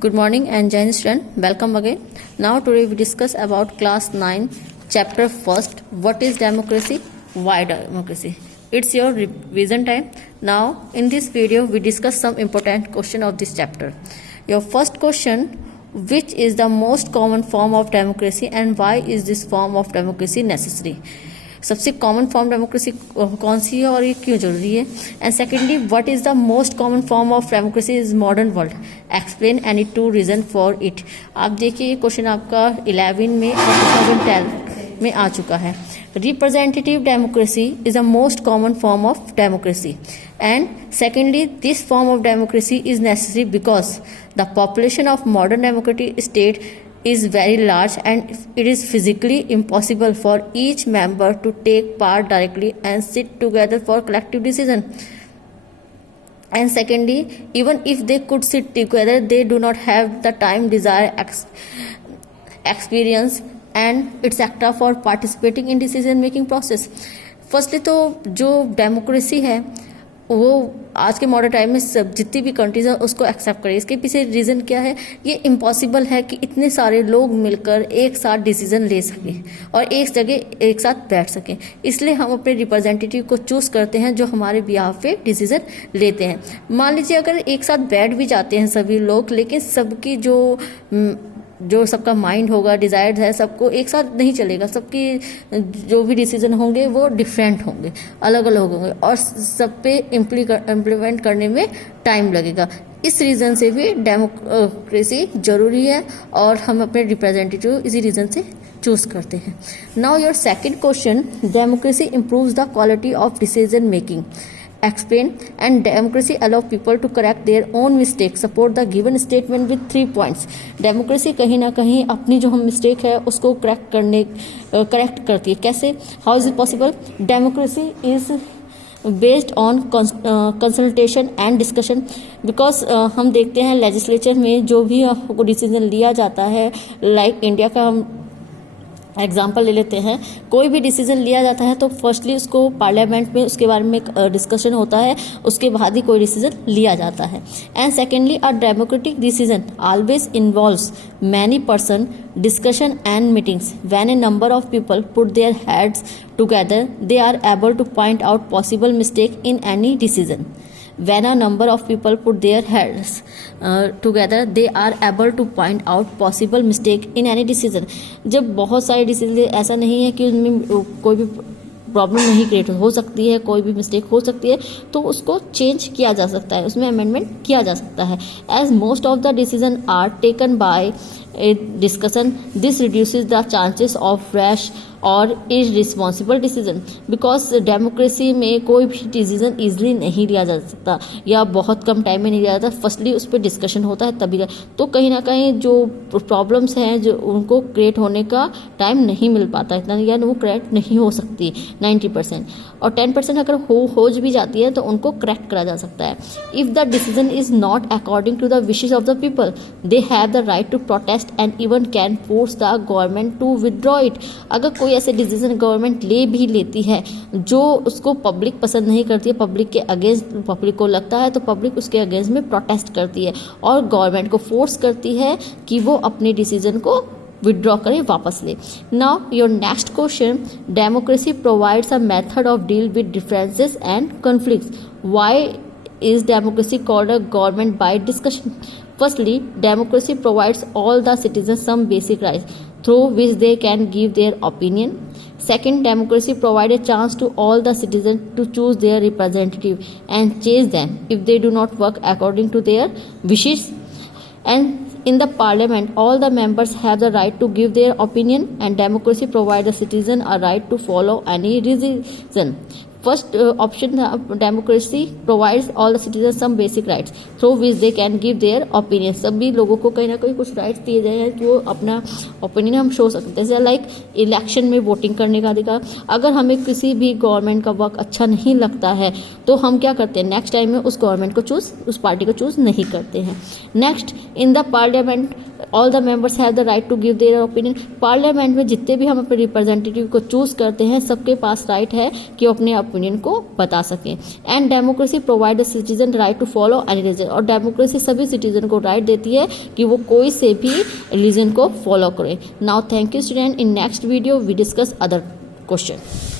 Good morning and Jain student. Welcome again. Now today we discuss about class 9 chapter first. What is democracy? Why democracy? It's your revision time. Now in this video we discuss some important question of this chapter. Your first question, which is the most common form of democracy and why is this form of democracy necessary? सबसे common form democracy कौन सी है और ये क्यों जरूरी है? And secondly, what is the most common form of democracy is modern world, explain any two reason for it. आप देखिए ये क्वेश्चन आपका 11 में और 2010 में आ चुका है. Representative democracy is the most common form of democracy and secondly this form of democracy is necessary because the population of modern democratic state is very large and it is physically impossible for each member to take part directly and sit together for collective decision. And secondly, even if they could sit together, they do not have the time, desire, experience and etc. for participating in decision making process. Firstly, तो जो democracy है वो आज के modern time में सब जितनी भी कंट्रीज हैं उसको एक्सेप्ट करें. इसके पीछे रीज़न क्या है? ये इम्पॉसिबल है कि इतने सारे लोग मिलकर एक साथ डिसीजन ले सकें और एक जगह एक साथ बैठ सकें. इसलिए हम अपने रिप्रेजेंटेटिव को चूज़ करते हैं जो हमारे बिहाफ पे डिसीजन लेते हैं. मान लीजिए अगर एक साथ बैठ भी जाते हैं सभी लोग, लेकिन सबकी जो सबका माइंड होगा, डिज़ायर्ड है, सबको एक साथ नहीं चलेगा. सबकी जो भी डिसीजन होंगे वो डिफरेंट होंगे, अलग अलग होंगे और सब पे इम्प्लीमेंट करने में टाइम लगेगा. इस रीज़न से भी डेमोक्रेसी ज़रूरी है और हम अपने रिप्रेजेंटेटिव इसी रीज़न से चूज़ करते हैं. Now your second question, democracy improves the quality of decision making, explain. And democracy allow people to correct their own mistakes. Support the given statement with 3 points. Democracy कहीं ना कहीं अपनी जो हम मिस्टेक है उसको करेक्ट करती है. कैसे? How is it possible? Democracy is based on consultation and discussion. Because हम देखते हैं लेजिस्लेचर में जो भी डिसीजन लिया जाता है, लाइक इंडिया का हम एग्जाम्पल ले लेते हैं. कोई भी डिसीजन लिया जाता है तो फर्स्टली उसको पार्लियामेंट में उसके बारे में डिस्कशन होता है, उसके बाद ही कोई डिसीजन लिया जाता है. And secondly, a democratic decision always involves many person discussion and meetings. When a number of people put their heads together, they are able to point out possible mistake in any decision. When a number of people put their heads together, they are able to point out possible mistake in any decision. जब बहुत सारे decision, ऐसा नहीं है कि उनमें कोई भी प्रॉब्लम नहीं क्रिएट हो सकती है, कोई भी मिस्टेक हो सकती है, तो उसको चेंज किया जा सकता है, उसमें अमेंडमेंट किया जा सकता है. As most of the decision are taken by a discussion, this reduces the chances of rash और irresponsible डिसीजन. बिकॉज डेमोक्रेसी में कोई भी डिसीजन ईजिली नहीं लिया जा सकता या बहुत कम टाइम में नहीं लिया जाता. फर्स्टली उस पर डिस्कशन होता है तभी, तो कहीं ना कहीं जो प्रॉब्लम्स हैं जो उनको क्रिएट होने का टाइम नहीं मिल पाता इतना, या वो करेक्ट नहीं हो सकती 90%. और 10% अगर हो भी जाती है तो उनको करेक्ट करा जा सकता है. If the decision is not according to the wishes of the people, they have the right to protest and even can force the government to withdraw it. अगर कोई ऐसे डिसीजन गवर्नमेंट ले भी लेती है जो उसको पब्लिक पसंद नहीं करती है, पब्लिक के अगेंस्ट पब्लिक को लगता है, तो पब्लिक उसके अगेंस्ट में प्रोटेस्ट करती है और गवर्नमेंट को फोर्स करती है कि वो अपने डिसीजन को विड्रॉ करे, वापस ले. Now your next question, democracy provides a method of deal with differences and conflicts. Why is democracy called a government by discussion? Firstly, democracy provides all the citizens some basic rights through which they can give their opinion. Second, democracy provides a chance to all the citizens to choose their representative and change them if they do not work according to their wishes. And in the parliament, all the members have the right to give their opinion, and democracy provides the citizen a right to follow any decision. First option था, democracy provides all the citizen some basic rights through which they can give their opinion. सभी लोगों को कहीं ना कहीं कुछ rights दिए गए हैं कि वो अपना ओपिनियन हम शो सकते हैं. जैसे लाइक इलेक्शन में वोटिंग करने का अधिकार. अगर हमें किसी भी गवर्नमेंट का वर्क अच्छा नहीं लगता है तो हम क्या करते हैं, नेक्स्ट टाइम में उस गवर्नमेंट को उस पार्टी को चूज नहीं करते हैं. Next, in the parliament all the members have the right to give their opinion. Parliament में जितने भी हम अपने रिप्रेजेंटेटिव को चूज करते हैं सबके पास राइट है कि वो अपने ओपिनियन को बता सकें। And democracy provide the citizen right to follow any religion, और डेमोक्रेसी सभी सिटीजन को राइट देती है कि वो कोई से भी रिलीजन को फॉलो करें। Now thank you student, in next video we discuss other question.